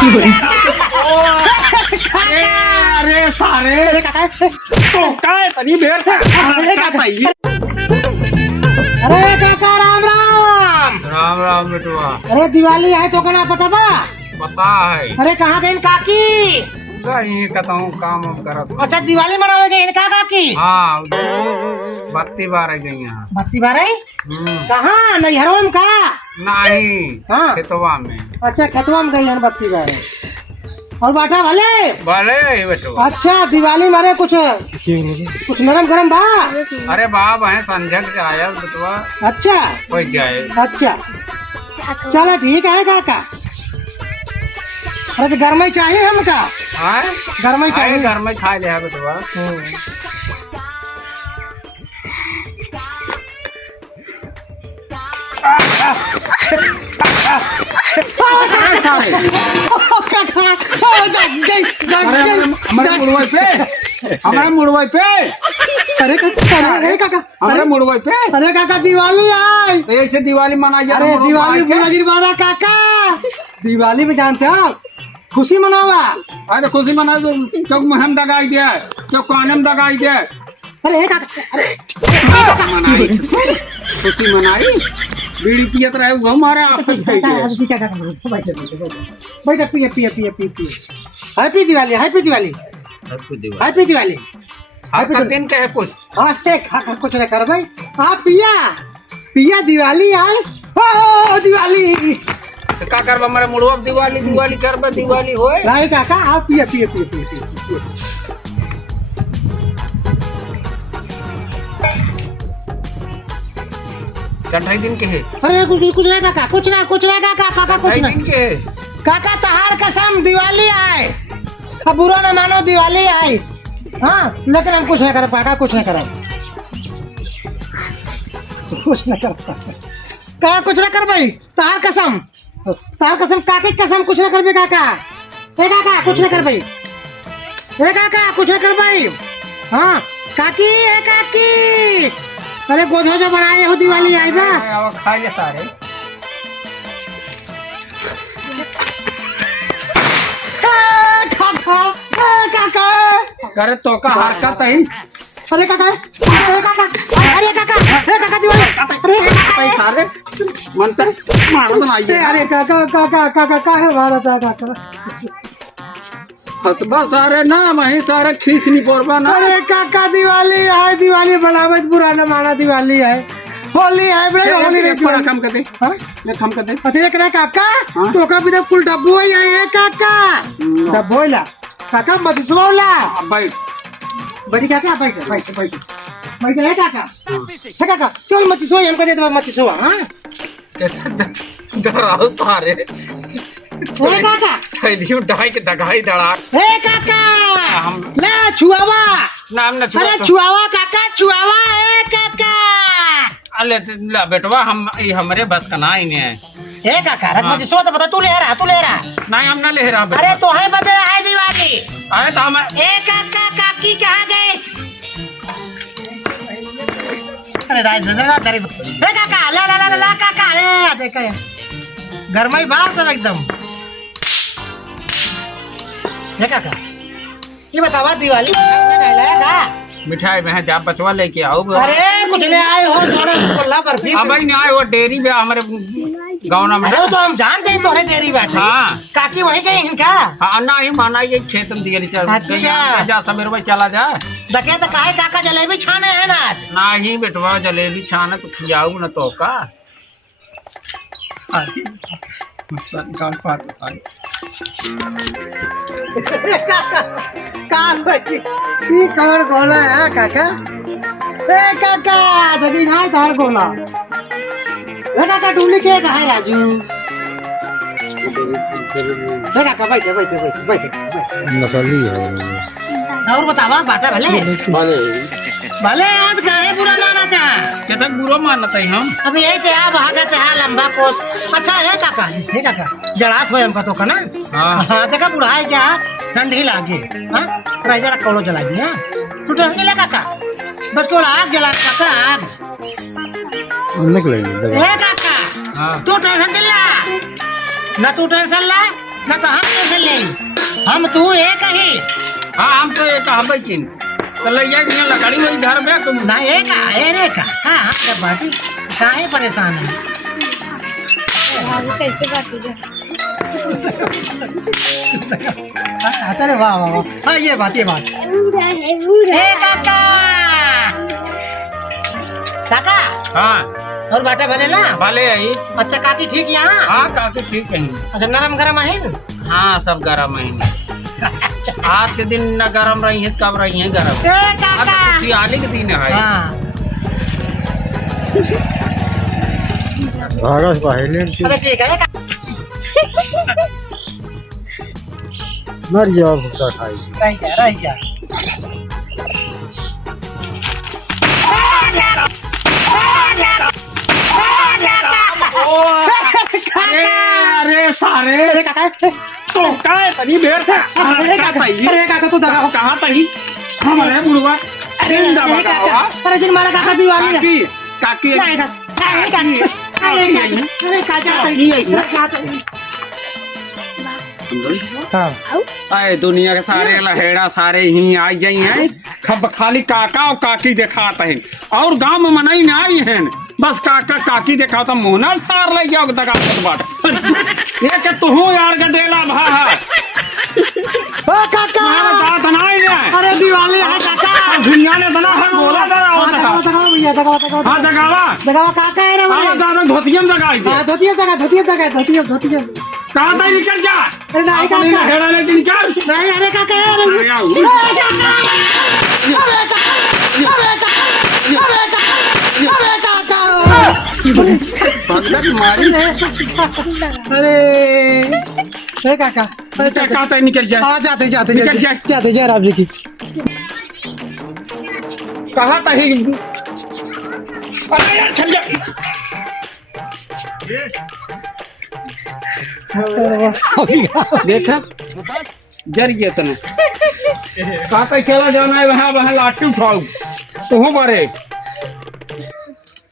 अरे सारे अरे काका तो काय तनी देर से अरे काका राम राम। राम राम बेटवा। अरे दिवाली है तो कना पता बा? पता है अरे कहाँ गई काकी? गई कहूँ काम वाम करत। अच्छा दिवाली मनावे गई इनका काकी? हाँ बत्ती बार गई यहाँ। बत्ती बारे कहाँ? नैहरों में का? नहीं हाँ खेतवा में। अच्छा खेतवा में गई है बत्ती बारे। और बाटा भले भले बेटवा। अच्छा दिवाली मारे कुछ नरम गरम बा? अरे बाप है संजय से आया बेटवा। अच्छा कोई जाए। अच्छा चलो ठीक है काका। अरे घर में चाहिए हमका? हाँ घर में चाहिए। घर में खा लिया बेटवा। हमारे मुड़वाई पे अरे काका हमारे मुड़वाई पे। अरे काका दिवाली आई। ऐसे दिवाली मनाई जा। अरे दिवाली बुरा काका दिवाली में जानते हो खुशी मनावा। अरे खुशी मना तो चौक में हम दगाई दे चौक काने में दगाई दे। अरे काका मनाई खुशी मनाई बीड़ी पियत रहे वो हमारे आप happy Diwali happy Diwali happy Diwali. आपका दिन का है कुछ। कुछ नहीं कर भाई आप पिया पिया दिवाली आए हो दिवाली तो का करबा हमारे मुड़वा दिवाली दिवाली करबा दिवाली होए। नहीं काका आप पिया पिया पिया पिया पिया। ढाई दिन के है। अरे कुछ नहीं काका कुछ नहीं काका काका कुछ ढाई नहीं दिन के है। काका तहार कसम दिवाली आए अब बुरा न मानो दिवाली आई। हाँ लेकिन हम कुछ नहीं कर पाएगा कुछ नहीं करें कुछ नहीं कर काका कुछ नहीं कर भाई तहार कसम काके कसम कुछ नहीं कर भाई काका। ए काका कुछ नहीं कर भाई ए काका कुछ नहीं कर भाई। हाँ काकी ए काकी अरे गोधो जो बनाए हो दिवाली आई बा। अब खा ले सारे। काका करे तो का हरकत है। अरे काका अरे काका दिवाली अरे सारे मन पे मार दो नहीं। अरे काका का है भारत काका हसबा सारे ना वही सारे खींचनी पड़बा ना। अरे काका दिवाली है दिवाली बनावत बुरा न माना दिवाली है होली है बड़े होली में थोड़ा कम कर दे। हां ये कम कर दे। अच्छा एक ना काका तो का भी फुल डब्बू है काका डब्बू ला काका मत सोला भाई बड़ी काका बैठ है काका है काका चल मत सो हमको दे दो मत सो। हां कैसा डराओ तारे ए काका थैली उठाई के दगाई दड़ा। ए काका ले छुआवा नाम न छुआ। अरे छुआवा काका छुआवा ए काका। अरे ला बेटवा हम ये हमारे बस का ना ही नहीं है। ए काका रख मत सो तो बता तू ले रहा नहीं हम ना ले रहा। अरे तो है बदे है दिवाली। अरे तो हम ए काका काकी कहाँ गए? अरे राज जगह तेरी ए काका ला काका ए देख घर में बाहर सब एकदम। ए काका ये बतावा दिवाली में लाएगा मिठाई में जा बचवा लेके आओ। अरे कुछ ले आए हो थोड़ा रसगुल्ला बर्फी। अब नहीं आए वो डेयरी में हमारे गाँव ना में। अरे तो हम जानते हैं तोरे डेयरी बैठे। हाँ काकी वहीं गई इनका। हाँ ना ही माना ये खेत में दिए चल। अच्छा। जा सवेर भाई चला जा। दके तो काहे काका जलेबी छाने है ना। ना ही बेटवा जलेबी छाना तो खिलाऊ न तो का। कौन गोला है काका? ए काका दबी ना तार गोला ए काका डुप्लीकेट है राजू। ए काका बैठ नकली है। और बतावा बाटा भले आज काहे बुरा माना था। क्या बुरा मानता है हम। अभी यही थे भागत है लंबा कोस। अच्छा है काका जड़ात हो हमका तो ना। हाँ देखा बुढ़ाई क्या ठंड ही लागे। हाँ जरा कौड़ो जला दिया तू टेंशन ले काका बस केवल आग जला काका आग निकलेंगे ए काका तू टेंशन ला ना तू टेंशन ला ना तो हम कैसे ले हम तू एक ही हाँ हम तो एक हबै किन तो ले जाए कि लकड़ी वही घर में तुम ना एक अरे का हाँ जब बाटी काहे परेशान है कैसे बाटी जा अरे वाह वाह वाह हाँ ये बात ए काका काका हाँ और बाटा भले ना भले आई अच्छा काकी ठीक यहाँ हाँ काफी ठीक है अच्छा नरम गरम है हाँ सब गरम है आज के दिन न गरम रही है कब रही है गरम ए आज काका तो खुशहाली के दिन है हाँ भागस पहले अरे ठीक है मर जाओ भूखा खाई रह जा अरे सारे अरे काका तो काय तनी बेर था अरे काका तू दगा कहाँ तही हमारे बुढ़वा अरे काका अरे जिन मारा काका दिवाली है काकी काकी अरे काका हाँ आए दुनिया के सारे लहेड़ा सारे ही आ जाई हैं खब खाली काका और काकी दिखाते हैं और गांव में मनाई में आई हैं बस काका काकी देखा तो मोहनर सार ले जाओ दगा बाट ये के तू यार के देला भा ओ काका मारा बात नहीं है अरे दिवाली है काका दुनिया ने बना है बोला दरा होता दगाओ भैया दगाओ हां दगावा दगाओ काका है रे आवा भाई दादा धोतियम दगाई दे हां धोतिया कहां तक निकल जा अरे नहीं अपनी काका लहेड़ा लेके निकल नहीं अरे काका अरे आओ भगत मारी अरे काका कहां तक निकल जा हाँ जाते निकल जा। जय राम जी की कहां तक ही अरे यार चल जा देखा जर गया तने कहां तक खेला जाना है वहां वहां लाठी उठाओ तू बरे